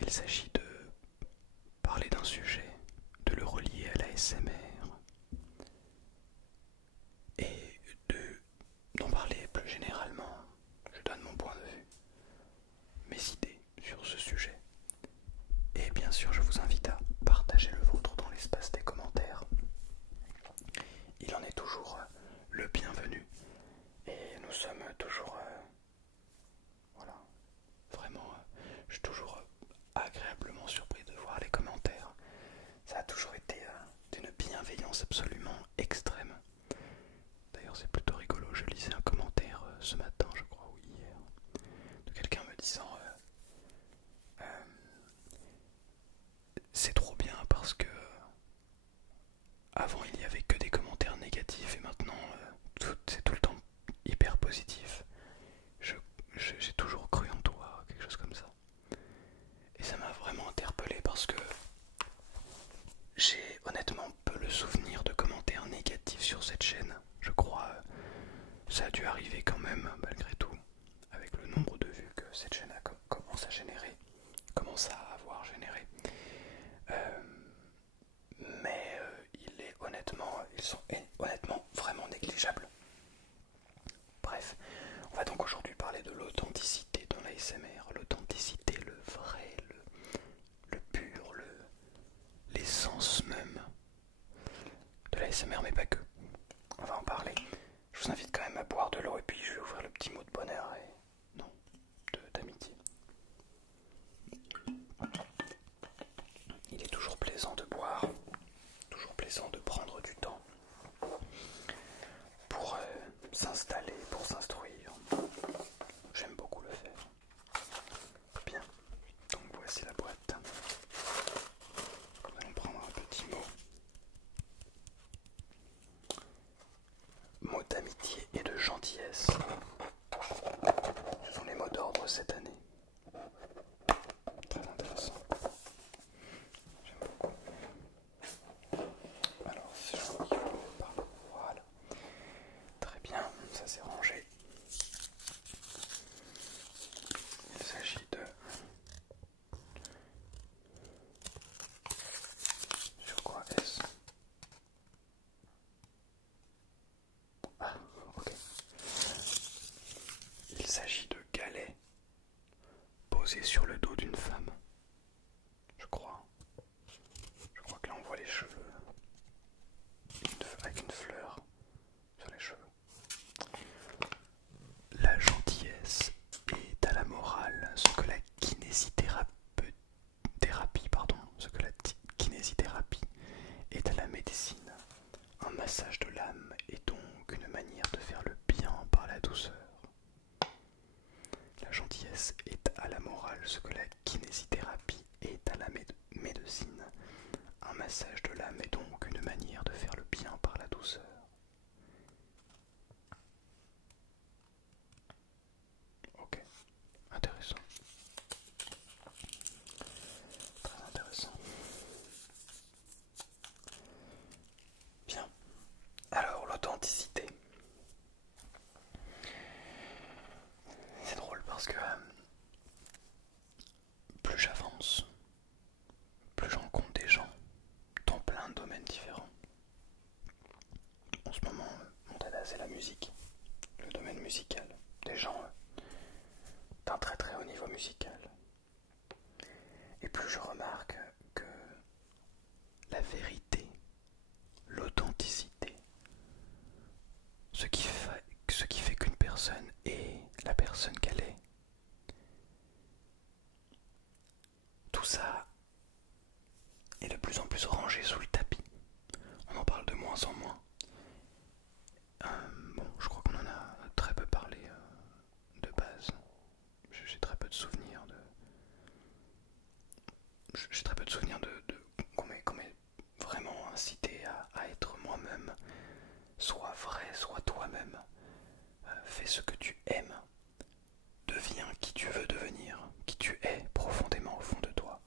il s'agit de parler d'un sujet, de le relier à l'ASMR et d'en parler plus généralement. Je donne mon point de vue, mes idées sur ce sujet. Et bien sûr, je vous invite à partager le vôtre dans l'espace des commentaires. Il en est toujours le bienvenu. Et nous sommes toujours... voilà, vraiment, je suis toujours agréablement surpris de voir les commentaires. Ça a toujours été d'une bienveillance absolument extrême. D'ailleurs, c'est plutôt rigolo. Je lisais un commentaire ce matin, je crois, ou hier, de quelqu'un me disant c'est trop bien parce que avant il y avait que des commentaires négatifs et maintenant c'est tout le temps hyper positif. J'ai toujours cru en toi, quelque chose comme ça. Et ça m'a vraiment interpellé parce que j'ai honnêtement peu le souvenir de commentaires négatifs sur cette chaîne. Je crois ça a dû arriver quand même malgré tout, avec le nombre de vues que cette chaîne commence à générer, commence à avoir généré. Mais ils sont honnêtement vraiment négligeables. Bref, on va donc aujourd'hui parler de l'authenticité dans l'ASMR, l'authenticité, le vrai, le pur, l'essence même de l'ASMR, mais pas que. On va en parler. Je vous invite quand même à boire de l'eau et puis je vais ouvrir le petit mot de bonheur et non, d'amitié. Il est toujours plaisant de boire, toujours plaisant de prendre du temps pour s'installer, pour s'instruire. J'aime beaucoup le faire. Bien, donc voici la boîte. Nous allons prendre un petit mot. Mots d'amitié et de gentillesse. Ce sont les mots d'ordre cette année. Très intéressant. J'aime beaucoup. Alors, si je vois qu'il faut par là. Voilà. Très bien, ça c'est rangé. Il s'agit de... Sur quoi est-ce? Ah, ok. Il s'agit de galets posés sur le dos d'une femme. Je crois. Je crois que là on voit les cheveux. Avec une fleur sur les cheveux. La gentillesse est à la morale ce que la kinésithérapie est à la médecine. Un massage de l'âme est donc une manière de faire le bien par la douceur. La gentillesse est à la morale ce que la kinésithérapie est à la médecine. Un massage de l'âme est donc une manière de faire le bien par la douceur. Ok, intéressant. Très intéressant. Bien. Alors, l'authenticité. C'est drôle parce que plus j'avance, plus je rencontre des gens dans plein de domaines différents. En ce moment, mon dada c'est la musique, le domaine musical. Des gens d'un très très haut niveau musical. Et plus je remarque que la vérité, l'authenticité, ce qui fait qu'une personne est la personne qu'elle est, tout ça est de plus en plus rangé sous le tapis. On en parle de moins en moins. Bon, je crois qu'on en a très peu parlé de base. J'ai très peu de souvenirs qu'on m'ait vraiment incité à être moi-même. Sois vrai, sois toi-même. Fais ce que tu aimes. Deviens qui tu veux devenir, qui tu es profondément au fond de toi.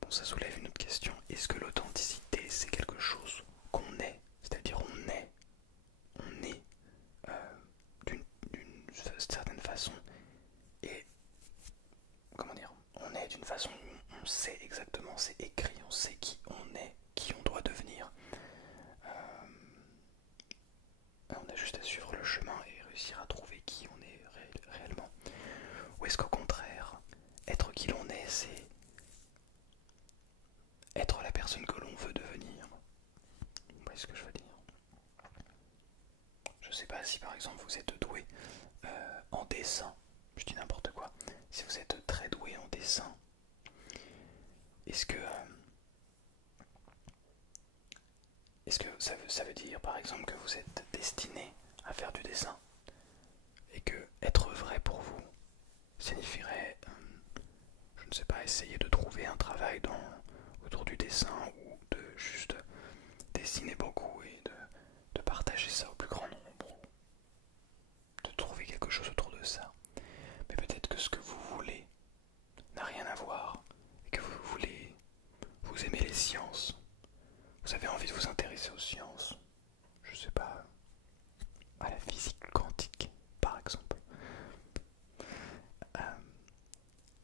Bon, ça soulève une autre question. Est-ce que l'authenticité, c'est quelque chose qu'on est? C'est-à-dire on est d'une certaine façon et comment dire, on sait exactement, c'est écrit, on sait qui on est, qui on doit devenir. On a juste à suivre le chemin et réussir à trouver qui on est réellement. Ou est-ce qu'au contraire, être qui l'on est, c'est être la personne que l'on veut devenir? Vous voyez ce que je veux dire? Je sais pas si par exemple vous êtes doué en dessin, je dis n'importe quoi. Si vous êtes très doué en dessin, est-ce que ça veut dire par exemple que vous êtes destiné à faire du dessin et que être vrai pour vous signifierait, je ne sais pas, essayer de trouver un travail autour du dessin ou de juste dessiner beaucoup et de partager ça au plus grand nombre, de trouver quelque chose autour de ça. Mais peut-être que ce que vous voulez n'a rien à voir et que vous aimez les sciences, vous avez envie de vous intéresser aux sciences, je sais pas, à la physique quantique par exemple.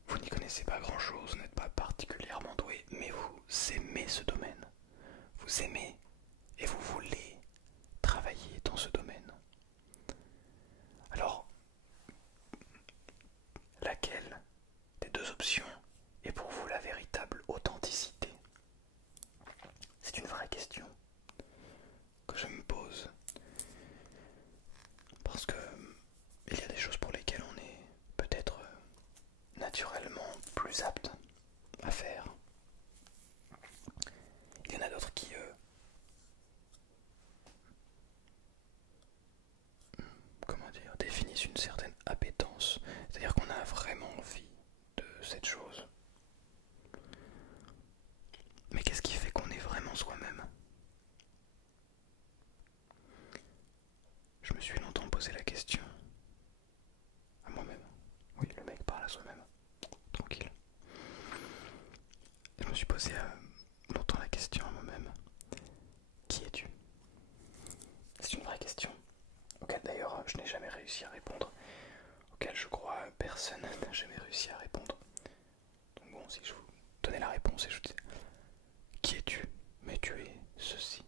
Vous n'y connaissez pas grand chose, vous n'êtes pas particulièrement doué, mais vous aimez ce domaine, vous aimez et vous voulez travailler dans ce domaine. Alors, laquelle des deux options est pour vous la véritable authenticité? C'est une vraie question que je me pose. Parce que il y a des choses pour lesquelles on est peut-être naturellement plus apte à faire. Il y en a d'autres qui comment dire, définissent une certaine appétence. C'est-à-dire qu'on a vraiment envie de cette chose. Mais qu'est-ce qui fait qu'on est vraiment soi-même? Je me suis longtemps posé la question à moi-même. Oui, le mec parle à soi-même. Tranquille. Je me suis posé longtemps la question à moi-même. Qui es-tu? C'est une vraie question, auquel d'ailleurs je n'ai jamais réussi à répondre, auquel je crois personne n'a jamais réussi à répondre. Donc bon, si je vous donnais la réponse et je vous disais qui es-tu? Mais tu es ceci.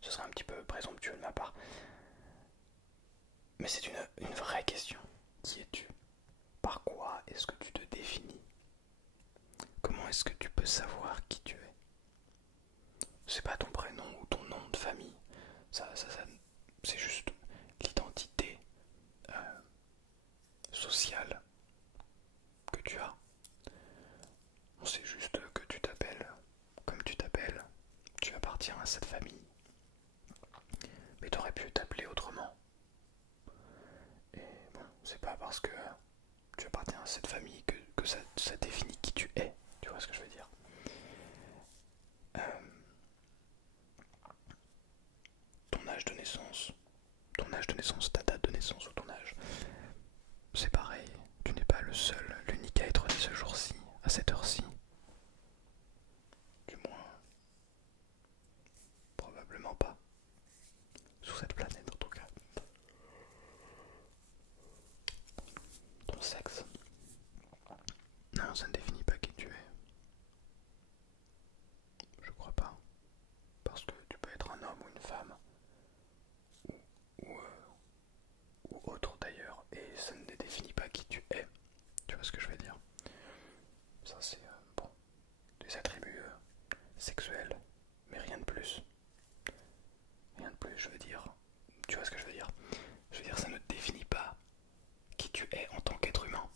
Ce serait un petit peu présomptueux de ma part. Mais c'est une vraie question. Qui es-tu? Par quoi est-ce que tu te définis? Comment est-ce que tu peux savoir qui tu es? C'est pas ton prénom ou ton nom de famille. Ça c'est juste l'identité sociale que tu as. On sait juste que tu t'appelles comme tu t'appelles. Tu appartiens à cette famille. Mais t'aurais pu t'appeler autrement. Et bon, c'est pas parce que tu appartiens à cette famille que ça définit qui tu es. Tu vois ce que je veux dire? Ton âge de naissance, ta date de naissance ou ton âge, c'est pareil. Tu n'es pas le seul, l'unique à être né ce jour-ci, à cette heure-ci. Du moins, probablement pas. Sur cette planète en tout cas. Ton sexe, non, ça ne définit pas qui tu es. Je crois pas. Parce que tu peux être un homme ou une femme. Ou autre d'ailleurs. Et ça ne définit pas qui tu es. Tu vois ce que je veux dire? Ça c'est bon, des attributs sexuels. Mais rien de plus. Rien de plus, je veux dire. Tu vois ce que je veux dire? Je veux dire, ça ne te définit pas qui tu es en tant qu'être humain.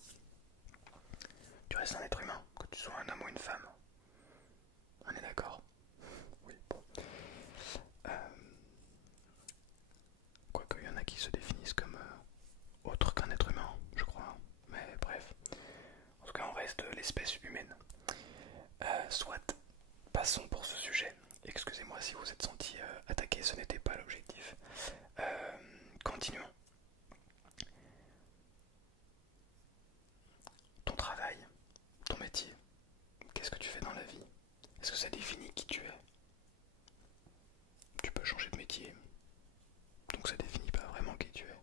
Tu restes un être humain, que tu sois un homme ou une femme. On est d'accord? Oui, bon. Quoique, il y en a qui se définissent comme autre qu'un être humain, je crois. Mais bref. En tout cas, on reste de l'espèce humaine. Soit, passons pour ce sujet. Excusez-moi si vous êtes senti attaqué, ce n'était pas l'objectif. Continuons. Ton travail, ton métier, qu'est-ce que tu fais dans la vie? Est-ce que ça définit qui tu es? Tu peux changer de métier, donc ça définit pas vraiment qui tu es.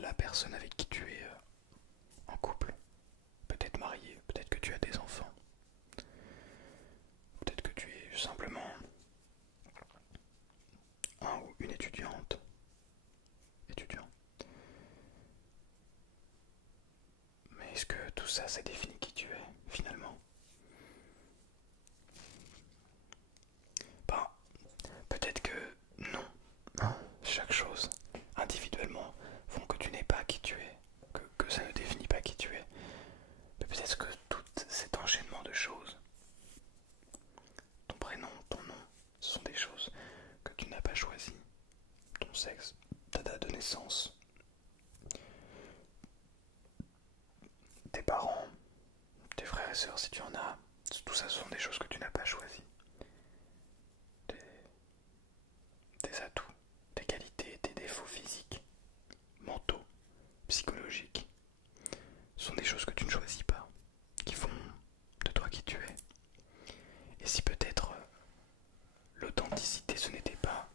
La personne avec tout ça, ça définit qui tu es, finalement? Ben, peut-être que non. Hein, chaque chose, individuellement, font que tu n'es pas qui tu es, que ça ne définit pas qui tu es. Mais peut-être que tout cet enchaînement de choses, ton prénom, ton nom, ce sont des choses que tu n'as pas choisies. Ton sexe, ta date de naissance, tes parents, tes frères et sœurs si tu en as, tout ça ce sont des choses que tu n'as pas choisies. Tes atouts, tes qualités, tes défauts physiques, mentaux, psychologiques, ce sont des choses que tu ne choisis pas, qui font de toi qui tu es. Et si peut-être l'authenticité ce n'était pas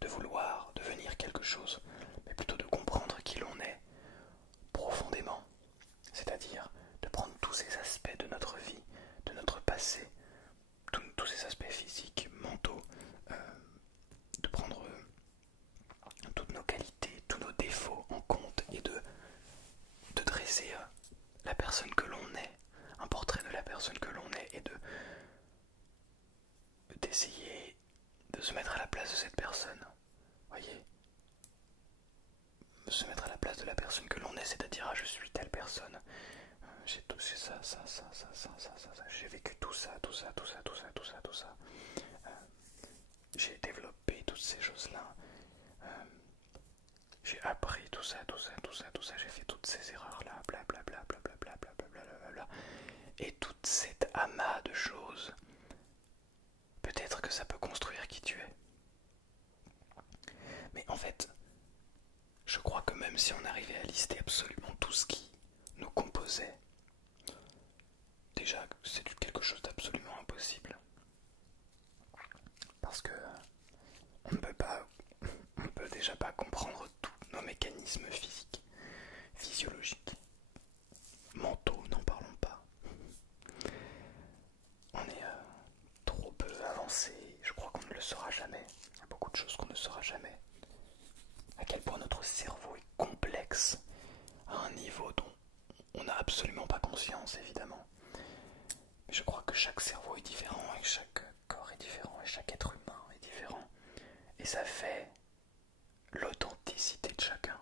de vouloir devenir quelque chose, mais plutôt de comprendre qui l'on est profondément, c'est-à-dire de prendre tous ces aspects de notre vie, de notre passé, tous ces aspects physiques, mentaux, de prendre toutes nos qualités, tous nos défauts en compte et de dresser la personne que l'on est, un portrait de la personne que l'on est et d'essayer de se mettre à la place de cette personne. Voyez, se mettre à la place de la personne que l'on est, c'est-à-dire je suis telle personne, j'ai ça, j'ai vécu tout ça, j'ai développé toutes ces choses-là, j'ai appris tout ça, j'ai fait toutes ces erreurs-là, blablabla, et tout cet amas de choses, peut-être que ça peut construire qui tu es. Mais en fait, je crois que même si on arrivait à lister absolument tout ce qui nous composait, déjà c'est quelque chose d'absolument impossible. Parce que on ne peut déjà pas comprendre tous nos mécanismes physiques, physiologiques, mentaux, n'en parlons pas. On est trop peu avancé, je crois qu'on ne le saura jamais. Il y a beaucoup de choses qu'on ne saura jamais. À quel point notre cerveau est complexe à un niveau dont on n'a absolument pas conscience, évidemment. Mais je crois que chaque cerveau est différent, et chaque corps est différent, et chaque être humain est différent. Et ça fait l'authenticité de chacun.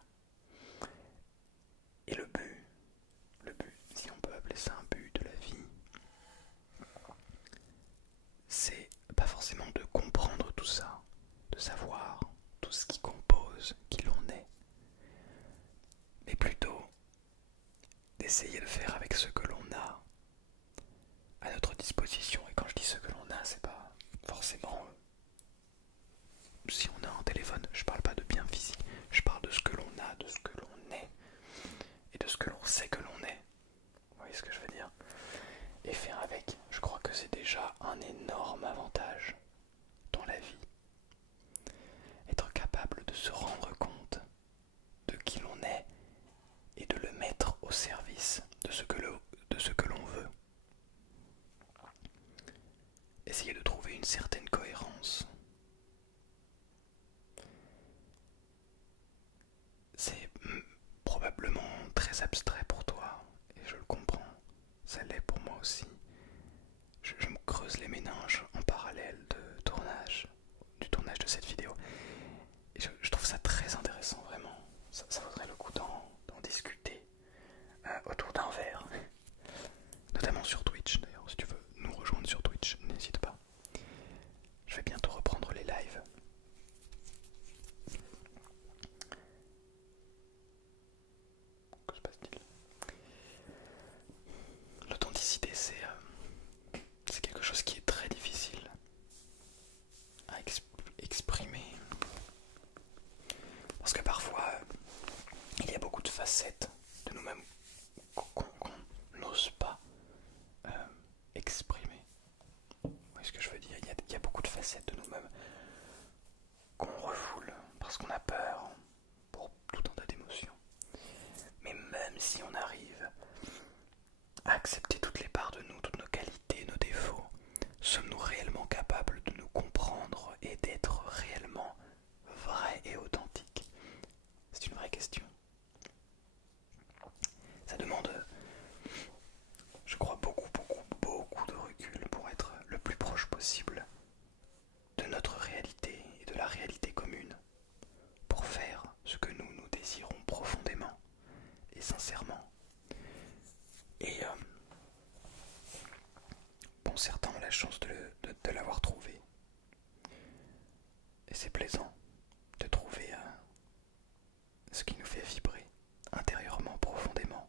Et le but, si on peut appeler ça un but de la vie, c'est pas forcément de comprendre tout ça, de savoir tout ce qui compose qui l'on est, mais plutôt d'essayer de faire avec ce que l'on a à notre disposition. Et quand je dis ce que l'on a, c'est pas forcément si on a un téléphone, je parle pas de biens physiques, je parle de ce que l'on a, de ce que l'on est et de ce que l'on sait que l'on est. Vous voyez ce que je veux dire? Et faire avec, je crois que c'est déjà un énorme avantage dans la vie. Être capable de se rendre compte de qui l'on est et de le mettre au service de ce que l'on veut. Essayer de trouver une certaine cohérence. C'est probablement très abstrait pour toi, et je le comprends, ça l'est pour moi aussi. Je me creuse les méninges en parallèle du tournage de cette vidéo, et je trouve ça très intéressant, vraiment. Ça vaudrait le coup d'en discuter autour d'un verre, notamment sur Twitch d'ailleurs. Si tu veux nous rejoindre sur Twitch, n'hésite pas. Je vais bientôt reprendre les lives. Que se passe-t-il? L'authenticité, c'est quelque chose qui est très difficile à exprimer. Parce que parfois, il y a beaucoup de facettes de nous-mêmes qu'on n'ose pas exprimer. Vous voyez ce que je veux dire? Il y a beaucoup de facettes de nous-mêmes qu'on refoule parce qu'on a peur pour tout un tas d'émotions. Mais même si on arrive à accepter toutes les parts de nous, toutes nos qualités, nos défauts, sommes-nous réellement capables de nous comprendre et d'être réellement vrais et authentiques? C'est une vraie question. Ça demande sincèrement. Et bon, certains ont la chance de l'avoir trouvé. Et c'est plaisant de trouver ce qui nous fait vibrer intérieurement, profondément.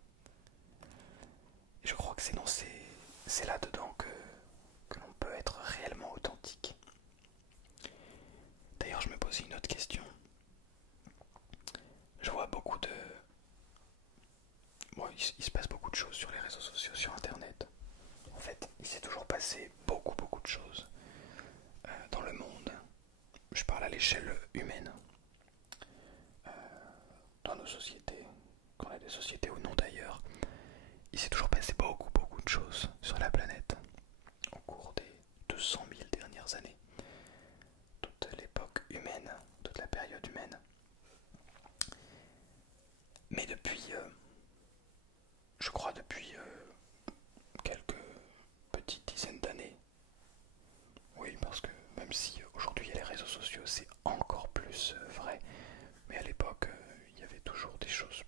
Et je crois que c'est là-dedans que l'on peut être réellement authentique. D'ailleurs, je me posais une autre question. Je vois beaucoup de... Bon, il se passe beaucoup de choses sur les réseaux sociaux, sur Internet. En fait, il s'est toujours passé beaucoup de choses dans le monde. Je parle à l'échelle humaine. Dans nos sociétés, qu'on a des sociétés ou non d'ailleurs, il s'est toujours passé beaucoup de choses sur la planète au cours des 200 000 dernières années. Toute l'époque humaine, toute la période humaine. Mais depuis, je crois depuis quelques petites dizaines d'années, oui, parce que même si aujourd'hui il y a les réseaux sociaux, c'est encore plus vrai, mais à l'époque, il y avait toujours des choses,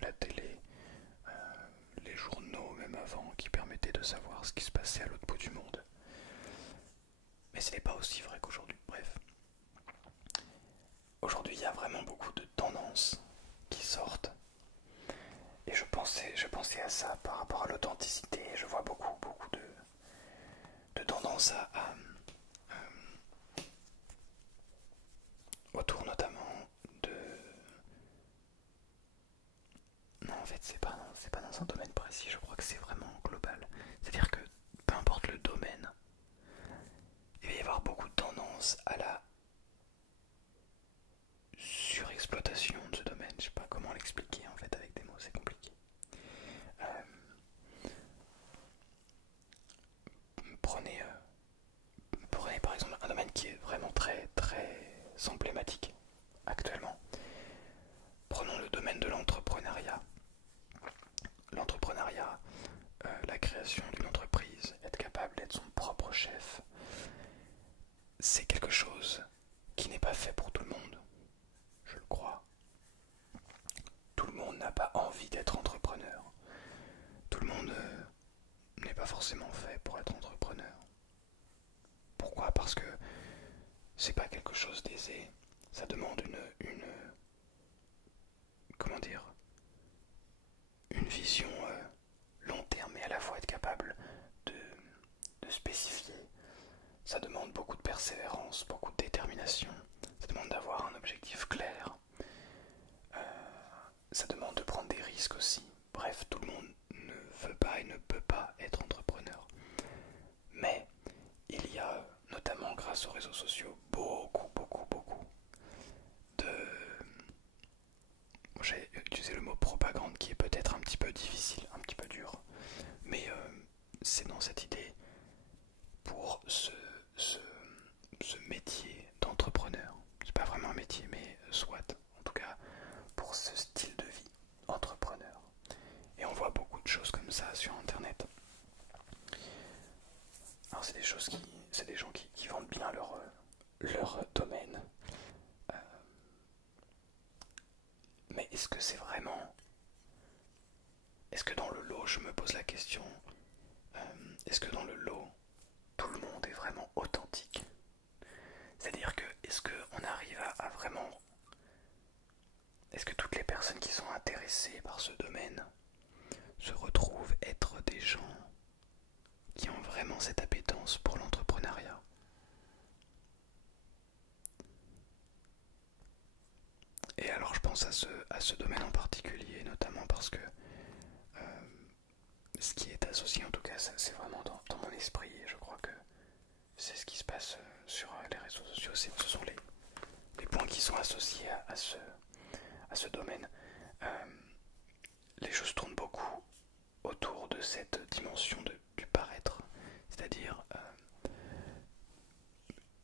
la télé, les journaux, même avant, qui permettaient de savoir ce qui se passait à l'autre bout du monde. Mais ce n'est pas aussi vrai qu'aujourd'hui. Bref. Aujourd'hui, il y a vraiment beaucoup de tendances qui sortent. Et je pensais à ça par rapport à l'authenticité. Je vois beaucoup de tendances autour notamment de... Non, en fait, c'est pas dans un domaine précis. Je crois que c'est vraiment global. C'est-à-dire que peu importe le domaine, il va y avoir beaucoup de tendances à la surexploitation de ce domaine. Je sais pas comment l'expliquer en fait avec des mots, c'est compliqué. Prenez, prenez par exemple un domaine qui est vraiment très emblématique actuellement. Prenons le domaine de l'entrepreneuriat. L'entrepreneuriat, la création d'une entreprise, être capable d'être son propre chef, c'est quelque chose qui n'est pas fait pour tout le monde, je le crois. Tout le monde n'a pas envie d'être entrepreneur. Tout le monde n'est pas forcément fait pour être entrepreneur. Pourquoi? Parce que c'est pas quelque chose d'aisé. Ça demande une comment dire, une vision long terme et à la fois être capable de spécifier. Ça demande beaucoup de persévérance, beaucoup de détermination. Ça demande d'avoir un objectif clair. Ça demande de prendre des risques aussi. Bref, tout le monde ne veut pas et ne peut pas être entrepreneur. Mais il y a, notamment grâce aux réseaux sociaux, beaucoup de... J'ai utilisé le mot propagande qui est peut-être un petit peu difficile, un petit peu dur. Mais c'est dans cette idée pour ce métier d'entrepreneur. C'est pas vraiment un métier, mais soit. En tout cas, pour ce style de vie, entrepreneur. Et on voit beaucoup de choses comme ça sur Internet. Alors c'est des gens qui vendent bien leur domaine. Mais est-ce que c'est vraiment... Est-ce que dans le lot, je me pose la question, est-ce que dans le lot, tout le monde est vraiment authentique? C'est-à-dire que, est-ce qu'on arrive à vraiment... Est-ce que toutes les personnes qui sont intéressées par ce domaine se retrouvent être des gens qui ont vraiment cette appétence pour l'entrepreneuriat? Et alors je pense à ce domaine en particulier, notamment parce que ce qui est associé, en tout cas c'est vraiment dans mon esprit, et je crois que c'est ce qui se passe sur les réseaux sociaux, ce sont les points qui sont associés à ce domaine. Les choses tournent beaucoup autour de cette dimension du paraître, c'est-à-dire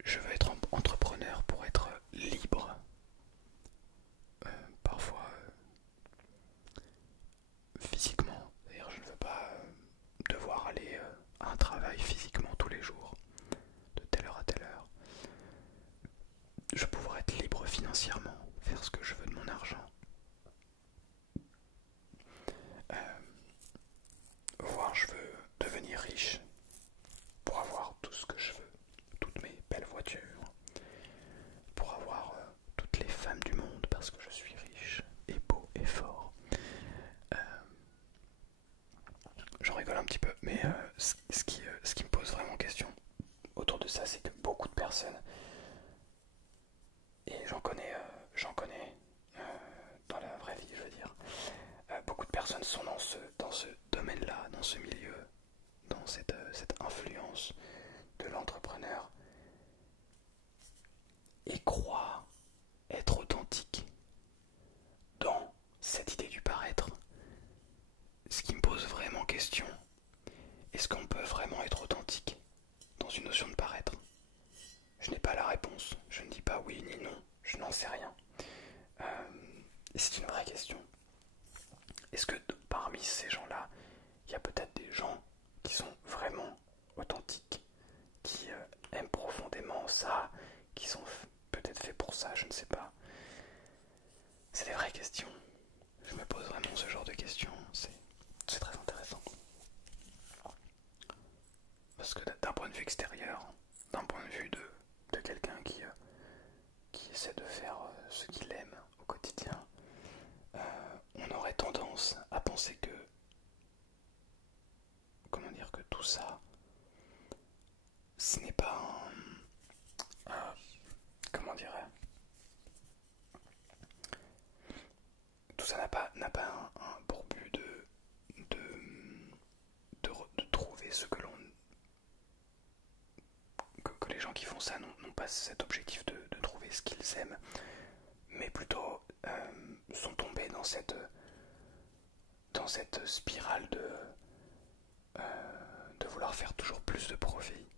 je veux être entrepreneur pour être libre, parfois physiquement, c'est-à-dire je ne veux pas devoir aller à un travail physiquement tous les jours, de telle heure à telle heure. Je veux pouvoir être libre financièrement, faire ce que je veux de mon argent. Mais ce qui me pose vraiment question autour de ça, c'est que beaucoup de personnes, et j'en connais dans la vraie vie, je veux dire, beaucoup de personnes sont dans ce domaine-là, dans ce milieu, dans cette influence de l'entrepreneur, et croient être authentiques dans cette idée du paraître. Ce qui me pose vraiment question, est-ce qu'on peut vraiment être authentique dans une notion de paraître? Je n'ai pas la réponse, je ne dis pas oui ni non, je n'en sais rien. Et c'est une vraie question. Est-ce que parmi ces gens-là, il y a peut-être des gens qui sont vraiment authentiques, qui aiment profondément ça, qui sont peut-être faits pour ça, je ne sais pas. C'est des vraies questions. Je me pose vraiment ce genre de questions, c'est très intéressant. Parce que d'un point de vue extérieur, d'un point de vue de quelqu'un qui essaie de faire ce qu'il aime au quotidien, on aurait tendance à penser que, comment dire, que tout ça, ce n'est pas comment dirais, tout ça n'a pas un pour but de trouver ce que l'on, que les gens qui font ça n'ont pas cet objectif de trouver ce qu'ils aiment, mais plutôt sont tombés dans cette spirale de vouloir faire toujours plus de profit,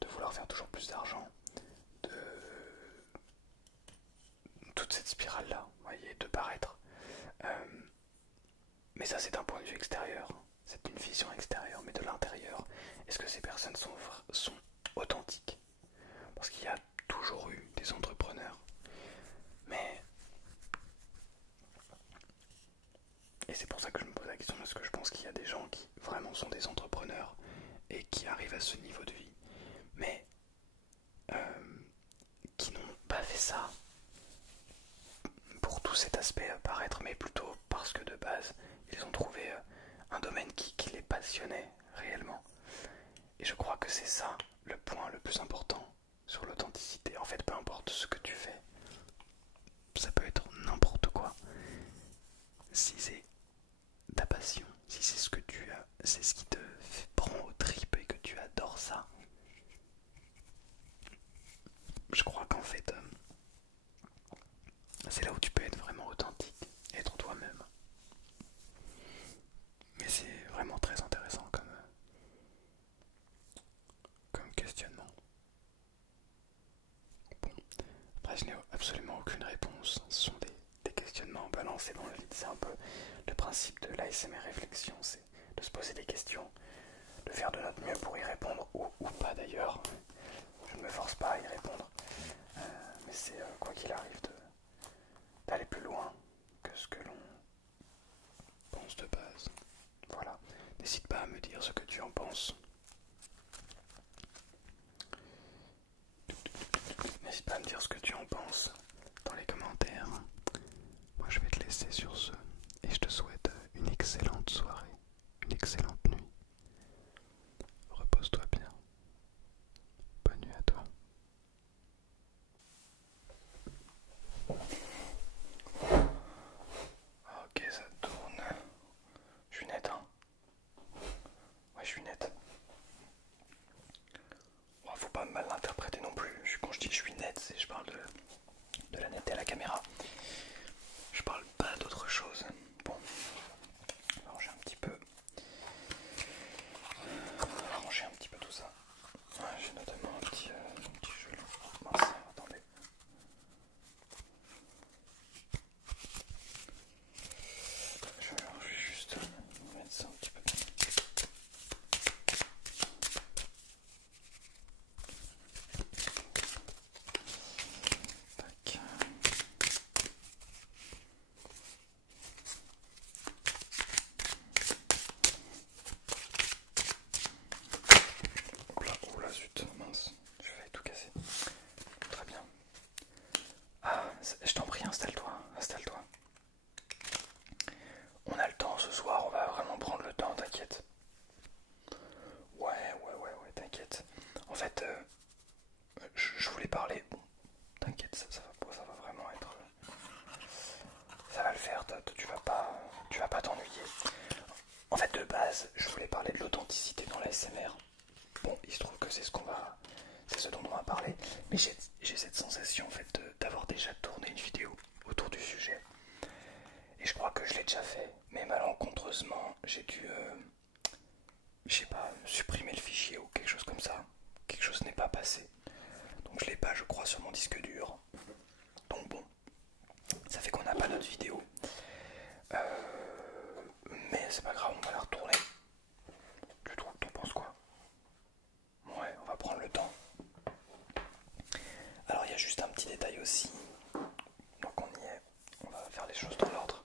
de vouloir faire toujours plus d'argent, de toute cette spirale là, vous voyez, de paraître. Mais ça c'est d'un point de vue extérieur, c'est une vision extérieure, mais de l'intérieur, est-ce que ces personnes sont authentiques? Parce qu'il y a toujours eu des entrepreneurs, mais... Et c'est pour ça que je me pose la question, parce que je pense qu'il y a des gens qui vraiment sont des entrepreneurs et qui arrivent à ce niveau de vie, mais qui n'ont pas fait ça pour tout cet aspect paraître, mais plutôt parce que de base, ils ont trouvé un domaine qui les passionnait réellement. Et je crois que c'est ça le point le plus important sur l'authenticité. En fait, peu importe ce que tu fais, ça peut être n'importe quoi. Si c'est ta passion, si c'est ce que tu as, c'est ce qui te prend aux tripes et que tu adores ça, je crois qu'en fait, c'est là où tu peux être vraiment authentique, être toi-même. Mais c'est vraiment très intéressant comme questionnement. Bon, après je n'ai absolument aucune réponse, ce sont des questionnements balancés dans le vide, c'est un peu le principe de l'ASMR réflexion, c'est de se poser des questions, de faire de notre mieux pour y répondre, ou pas d'ailleurs, je ne me force pas à y répondre, mais c'est quoi qu'il arrive d'aller plus loin que ce que l'on pense de base. Voilà, n'hésite pas à me dire ce que tu en penses. N'hésite pas à me dire ce que tu en penses dans les commentaires. Moi je vais te laisser sur ce et je te souhaite une excellente soirée, une excellente nuit. Repose-toi bien. Bonne nuit à toi. Ok, ça tourne. Je suis net, hein. Ouais, je suis net. Bon, faut pas mal l'interpréter non plus. Quand je dis je suis net, je parle de la netteté à la caméra. les choses dans l'ordre.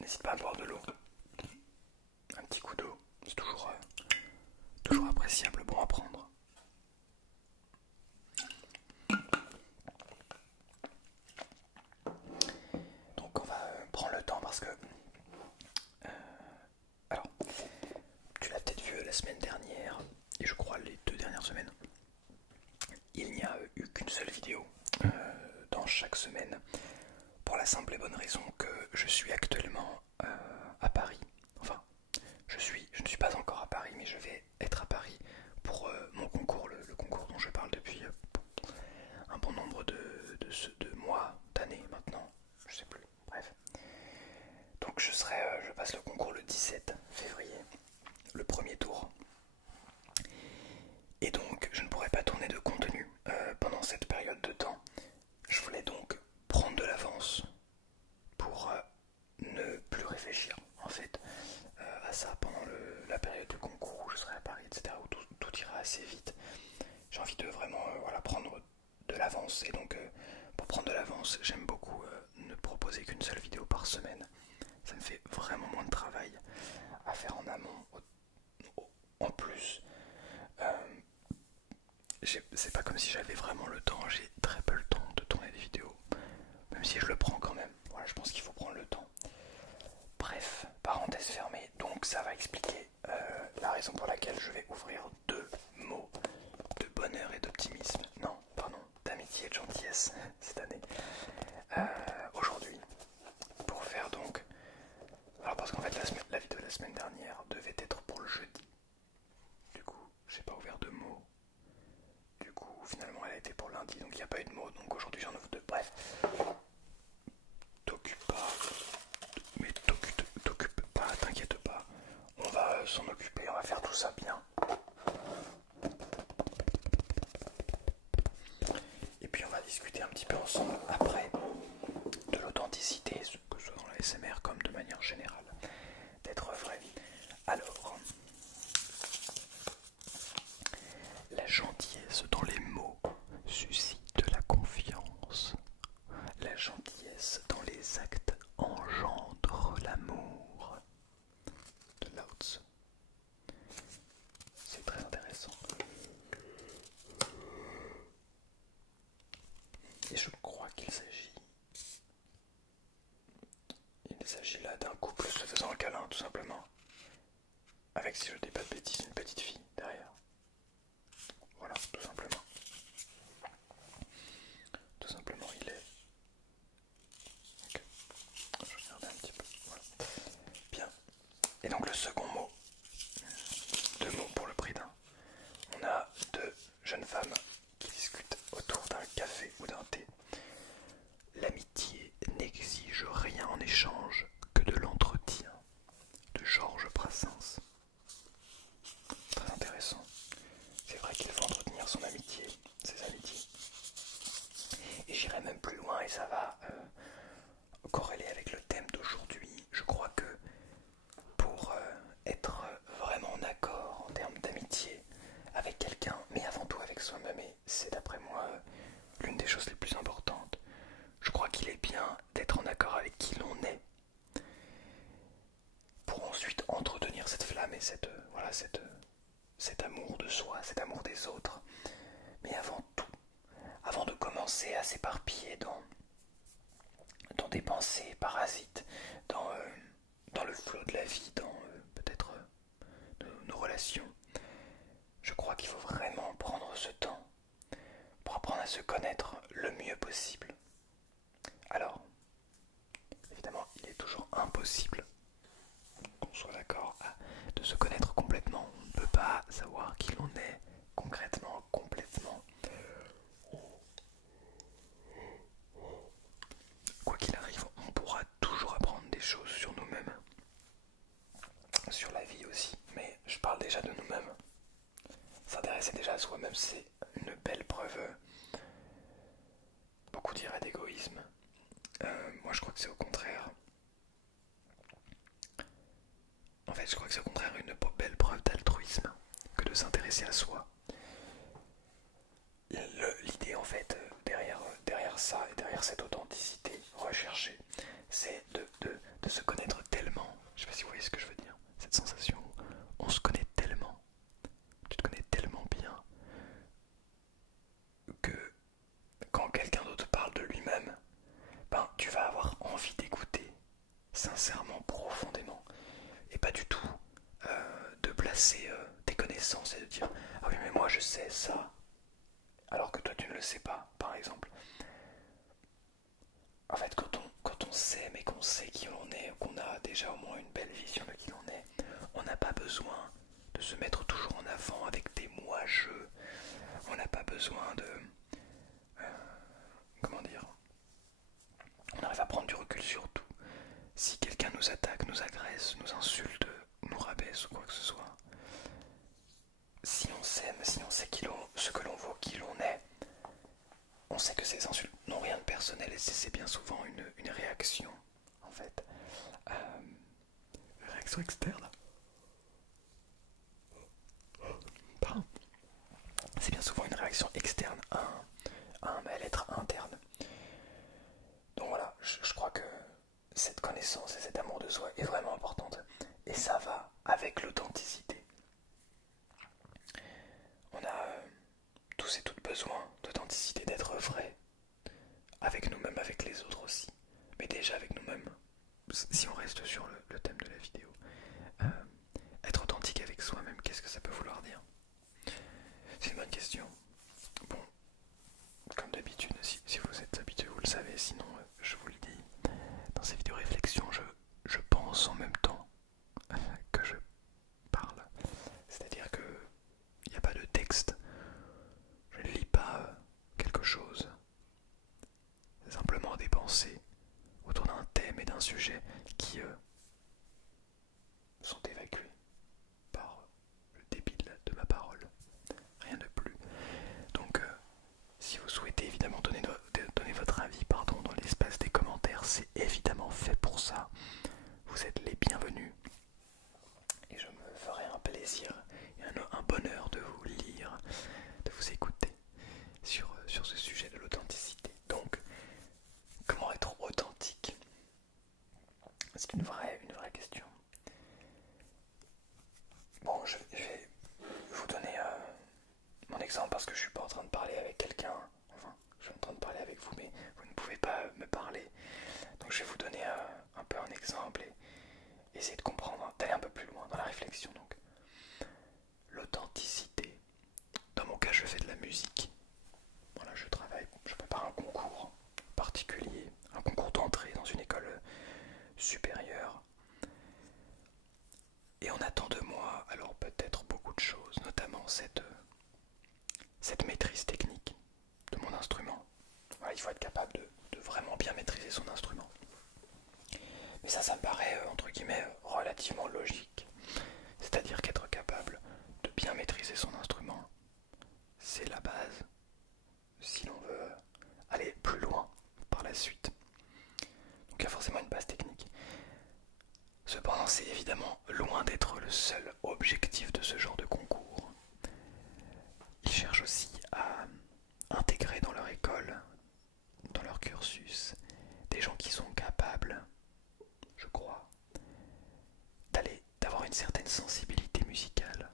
N'hésite pas à boire de l'eau. Un petit coup d'eau, c'est toujours appréciable, bon à prendre. Donc on va prendre le temps parce que... alors, tu l'as peut-être vu la semaine dernière, et je crois les 2 dernières semaines, il n'y a eu qu'une seule vidéo dans chaque semaine, pour la simple et bonne raison que je suis actuellement à Paris. Enfin, je ne suis pas encore à Paris, mais je vais être à Paris pour mon concours, le concours dont je parle depuis un bon nombre de mois, d'années maintenant, je sais plus, bref. Donc je passe le concours le 17 février, le premier tour. Et donc je ne pourrai pas tourner de contenu pendant cette période de temps. Je voulais donc prendre de l'avance pour ne plus réfléchir en fait à ça pendant la période de concours où je serai à Paris, etc., où tout ira assez vite. J'ai envie de vraiment voilà, prendre de l'avance, et donc pour prendre de l'avance, j'aime beaucoup ne proposer qu'une seule vidéo par semaine. Ça me fait vraiment moins de travail à faire en amont. En plus, c'est pas comme si j'avais vraiment le temps, j'ai très peu le temps de tourner des vidéos, même si je le prends quand même. Voilà, je pense qu'il faut prendre le temps. Bref, parenthèse fermée, donc ça va expliquer la raison pour laquelle je vais ouvrir 2 mots de bonheur et d'optimisme, non, pardon, d'amitié et de gentillesse cette année, aujourd'hui, pour faire donc, alors parce qu'en fait la vidéo de la semaine dernière devait être pour le jeudi, du coup j'ai pas ouvert de mots, du coup finalement elle a été pour lundi, donc il n'y a pas eu de mots, donc aujourd'hui j'en ouvre 2, bref, t'occupe pas, mais t'occupe pas, t'inquiète pas, on va s'en occuper, on va faire tout ça bien. Et puis on va discuter un petit peu ensemble après de l'authenticité, que ce soit dans la SMR comme de manière générale, d'être vrai. Alors, la gentillesse dans les mots suscite la confiance. La gentillesse dans les actes engendre l'amour. De Lao Tzu. C'est très intéressant. Et je crois qu'il s'agit là d'un couple se faisant un câlin, tout simplement. Avec, si je dis pas de bêtises, une petite fille derrière. Voilà, tout simplement. Tout simplement, il est... Ok. Je vais regarder un petit peu. Voilà. Bien. Et donc le second mot. 2 mots pour le prix d'un. On a 2 jeunes femmes qui discutent autour d'un café ou d'un thé. L'amitié n'exige rien en échange que de l'entretien, de Georges Brassens. Très intéressant. C'est vrai qu'il faut entretenir son amitié, ses amitiés. Et j'irai même plus loin, et ça va corréler avec le thème d'aujourd'hui. Je crois que pour être vraiment en accord en termes d'amitié avec quelqu'un, mais avant tout avec soi-même, et c'est d'après moi l'une des choses les plus importantes, je crois qu'il est bien d'être en accord avec qui l'on est, pour ensuite entretenir cette flamme et cet amour de soi, cet amour des autres. Mais avant tout, avant de commencer à s'éparpiller dans des pensées parasites, dans le flot de la vie, dans peut-être nos relations, je crois qu'il faut vraiment prendre ce temps pour apprendre à se connaître le mieux possible. Alors, évidemment, il est toujours impossible qu'on soit d'accord de se connaître complètement. On ne peut pas savoir qui l'on est concrètement, complètement. Quoi qu'il arrive, on pourra toujours apprendre des choses sur nous-mêmes, sur la vie aussi, mais je parle déjà de nous-mêmes. S'intéresser déjà à soi-même, c'est une belle preuve, beaucoup diraient d'égoïsme. Moi je crois que c'est au contraire. En fait, je crois que c'est au contraire une belle preuve d'altruisme que de s'intéresser à soi. L'idée en fait derrière ça et derrière cette authenticité recherchée, sait ça, alors que toi tu ne le sais pas, par exemple. En fait, quand on sait, mais qu'on sait qui l'on est, qu'on a déjà au moins une belle vision de qui l'on est, on n'a pas besoin de se mettre toujours en avant avec des moi-je. On n'a pas besoin de... comment dire? On arrive à prendre du recul sur tout. Si quelqu'un nous attaque, nous agresse, nous insulte, nous rabaisse ou quoi que ce soit, si on s'aime, si on sait ce que l'on vaut, qui l'on est, on sait que ces insultes n'ont rien de personnel et c'est bien souvent une réaction, en fait. Une réaction externe. Pardon. C'est bien souvent une réaction externe à un mal-être interne. Donc voilà, je crois que cette connaissance et cet amour de soi est vraiment importante. Et ça va avec l'authenticité. On a tous et toutes besoin d'authenticité, d'être vrai. Avec nous-mêmes, avec les autres aussi. Mais déjà avec nous-mêmes. Si on reste sur le thème de la vidéo. Être authentique avec soi-même, qu'est-ce que ça peut vouloir dire? C'est une bonne question. Bon, comme d'habitude, si vous êtes habitué, vous le savez, sinon je vous le dis. Dans ces vidéos réflexions, je pense en même temps que je parle. C'est-à-dire que il n'y a pas de texte. Je ne lis pas quelque chose. C'est simplement des pensées autour d'un thème et d'un sujet qui sont évacués par le débit de ma parole. Rien de plus. Donc, si vous souhaitez évidemment donner votre avis dans l'espace des commentaires, c'est évidemment fait pour ça. Vous êtes les bienvenus. Et je me ferai un plaisir et un bonheur de vous lire, de vous écouter sur ce sujet de l'authenticité. Donc, comment être authentique? C'est une vraie question. Bon, je vais vous donner mon exemple parce que je suis pas en train de parler avec quelqu'un. Enfin, je suis en train de parler avec vous, mais vous ne pouvez pas me parler. Donc je vais vous donner un peu un exemple et essayer de comprendre, d'aller un peu plus loin dans la réflexion. Donc, l'authenticité. Dans mon cas, je fais de la musique. Voilà, je travaille, je prépare un concours particulier, un concours d'entrée dans une école supérieure. Et on attend de moi, alors peut-être beaucoup de choses, notamment cette maîtrise technique de mon instrument. Voilà, il faut être capable de vraiment bien maîtriser son instrument. Mais ça me paraît, entre guillemets, relativement logique. C'est-à-dire qu'être capable de bien maîtriser son instrument, c'est la base si l'on veut aller plus loin par la suite. Donc il y a forcément une base technique. Cependant, c'est évidemment loin d'être le seul objectif de ce genre de concours. Ils cherchent aussi à intégrer dans leur école, dans leur cursus, des gens qui sont capables, je crois, d'avoir une certaine sensibilité musicale,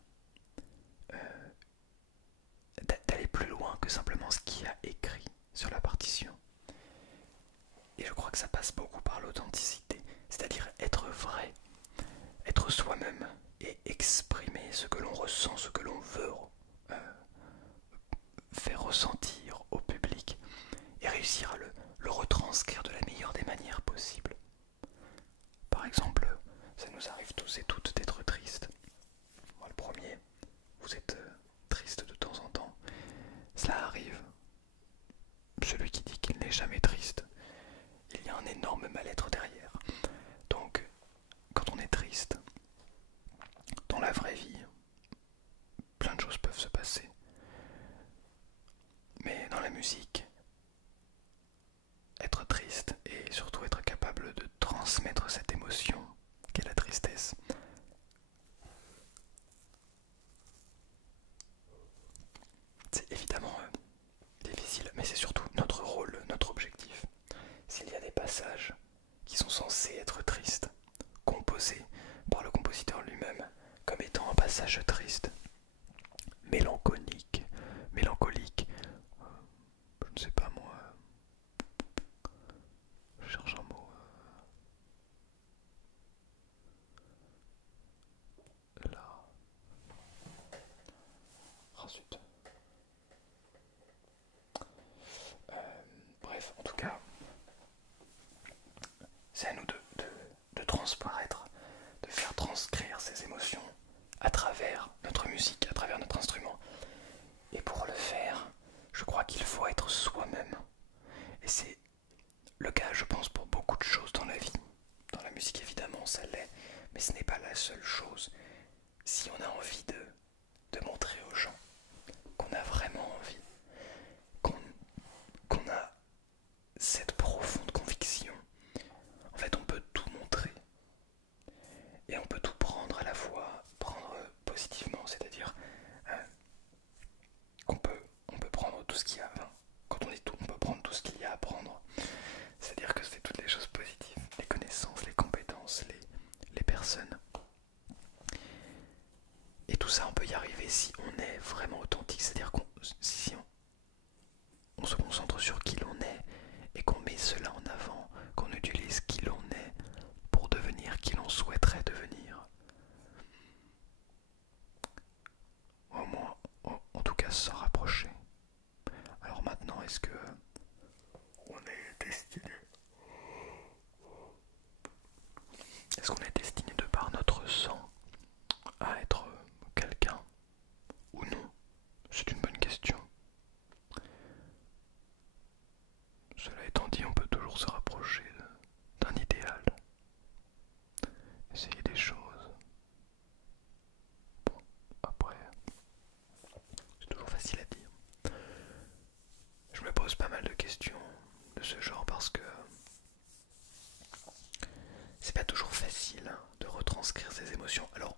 d'aller plus loin que simplement ce qu'il y a écrit sur la partition. Et je crois que ça passe beaucoup par l'authenticité, c'est-à-dire être vrai, être soi-même et exprimer ce que l'on ressent, ce que l'on veut faire ressentir au public et réussir à le retranscrire de la meilleure des manières possibles. Par exemple, ça nous arrive tous et toutes d'être tristes. Moi le premier, vous êtes triste de temps en temps. Cela arrive. Celui qui dit qu'il n'est jamais triste, il y a un énorme mal-être derrière. Donc, quand on est triste, dans la vraie vie, plein de choses peuvent se passer. Mais dans la musique, être triste et surtout être capable de transmettre cette émotion qu'est la tristesse, c'est évidemment difficile, mais c'est surtout notre rôle, notre objectif. S'il y a des passages qui sont censés être tristes, composés par le compositeur lui-même comme étant un passage triste, mélancolique, je ne sais pas moi, je cherche un mot, là, oh zut, transparaître, de faire transcrire ces émotions à travers notre musique, à travers notre instrument. Et pour le faire, je crois qu'il faut être soi-même. Et c'est le cas, je pense, pour beaucoup de choses dans la vie. Dans la musique, évidemment, ça l'est, mais ce n'est pas la seule chose. Si on a envie de montrer aux gens qu'on a vraiment envie, qu'on a cette profonde conviction, en fait, on peut tout montrer. Et on peut tout prendre à la fois, prendre positivement, c'est-à-dire on peut prendre tout ce qu'il y a, enfin, quand on dit tout, on peut prendre tout ce qu'il y a à prendre, c'est-à-dire que c'est toutes les choses positives, les connaissances, les compétences, les personnes. Et tout ça, on peut y arriver si on est vraiment authentique, c'est-à-dire si on se concentre sur qui l'on est et qu'on met cela en avant, qu'on utilise qui l'on est pour devenir qui l'on souhaiterait devenir. Au moins, en tout cas, s'en rapprocher. Alors maintenant, est-ce que on est destiné? Est-ce qu'on est destiné de par notre sang à être quelqu'un ou non? C'est une bonne question. Cela étant dit, on peut toujours se rapprocher d'un idéal, essayer des choses. Bon, après, c'est toujours facile à dire. Je me pose pas mal de questions de ce genre parce que c'est pas toujours facile de retranscrire ses émotions. Alors,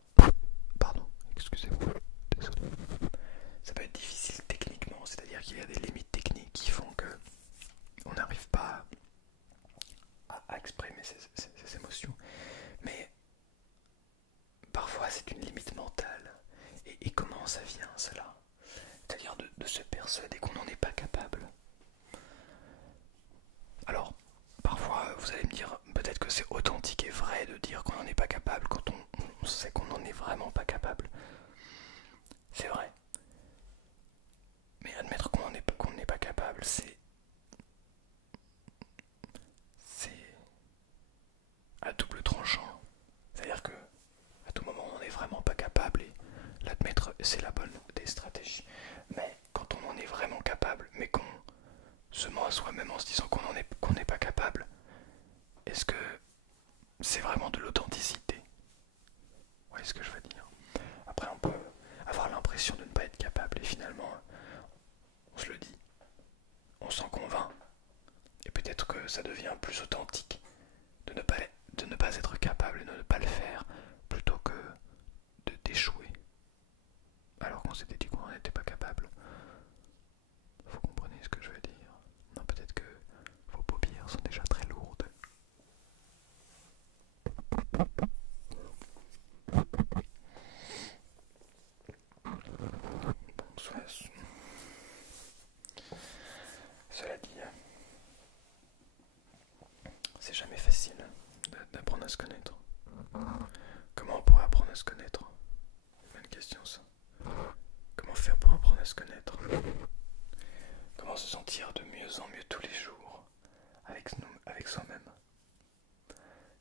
pardon, excusez-moi, désolé. Ça peut être difficile techniquement, c'est-à-dire qu'il y a des limites techniques qui font que on n'arrive pas à exprimer ses émotions. Mais parfois c'est une limite mentale. Et comment ça vient cela? C'est-à-dire de se persuader qu'on n'en est pas capable. Alors, parfois vous allez me dire peut-être que c'est authentique et vrai de dire qu'on n'en est pas capable quand on sait qu'on n'en est vraiment pas capable. C'est vrai. Mais admettre qu'on n'est pas capable, c'est à double tranchant. C'est-à-dire que à tout moment on n'en est vraiment pas capable et l'admettre c'est la bonne des stratégies. Mais quand on en est vraiment capable, mais qu'on se ment à soi-même en se disant qu'on n'est pas capable, est-ce que c'est vraiment de l'authenticité? Vous voyez ce que je veux dire? Après on peut avoir l'impression de ne pas être capable et finalement on se le dit, on s'en convainc et peut-être que ça devient plus authentique de ne pas être capable et de ne pas le faire plutôt que d'échouer alors qu'on s'était dit qu'on n'en était pas capable. Vous comprenez ce que je veux dire? Non, peut-être que vos paupières sont déjà très lourdes. Bon, cela dit, c'est jamais facile d'apprendre à se connaître. Comment on pourrait apprendre à se connaître? Bonne question ça. Comment faire pour apprendre à se connaître? Comment se sentir de mieux en mieux tous les jours avec soi-même?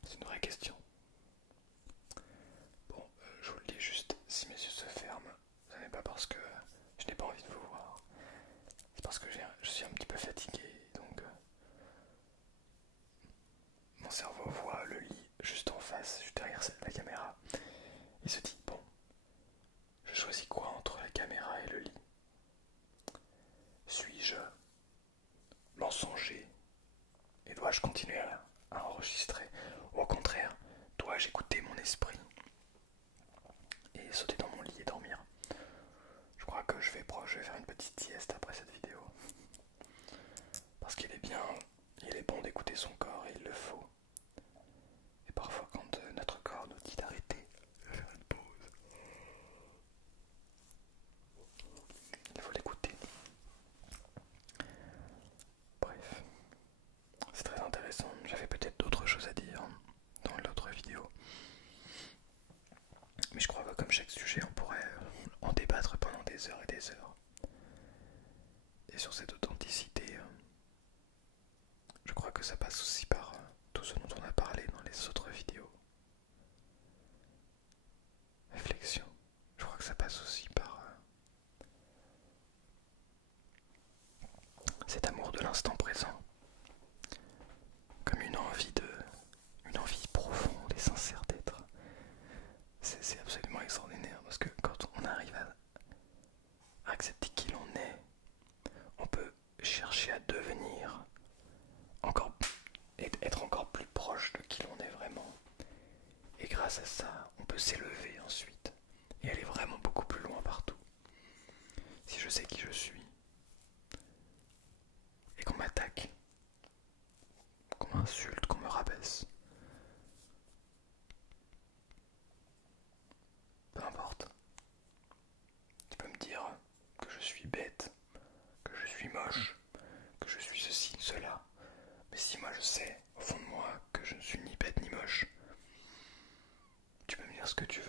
C'est une vraie question. Bon, je vous le dis juste, si mes yeux se ferment, ce n'est pas parce que je n'ai pas envie de vous voir. C'est parce que je suis un petit peu fatigué, donc mon cerveau voit le lit juste en face, juste derrière la caméra. Il se dit, bon, je choisis quoi entre la caméra et le lit? Suis-je mensonger et dois-je continuer à enregistrer? Ou au contraire, dois-je écouter mon esprit et sauter dans mon lit et dormir? Je crois que je vais faire une petite sieste après cette vidéo. Parce qu'il est bon d'écouter son corps et il le faut. Et parfois quand notre corps nous dit d'arrêter, de faire une pause, il faut l'écouter. Bref, c'est très intéressant. J'avais peut-être d'autres choses à dire dans l'autre vidéo. Mais je crois que comme chaque sujet, on pourrait en débattre pendant des heures et des heures. Et sur cette authenticité, je crois que ça passe aussi par tout ce grâce à ça, on peut s'élever ensuite et aller vraiment beaucoup plus loin partout. Si je sais qui je suis et qu'on m'attaque, qu'on m'insulte, qu'on me rabaisse, peu importe. Tu peux me dire que je suis bête, que je suis moche, que je suis ceci, cela. Mais si moi je sais, au fond de moi, que je ne suis ni bête ni moche, tu peux me dire ce que tu veux.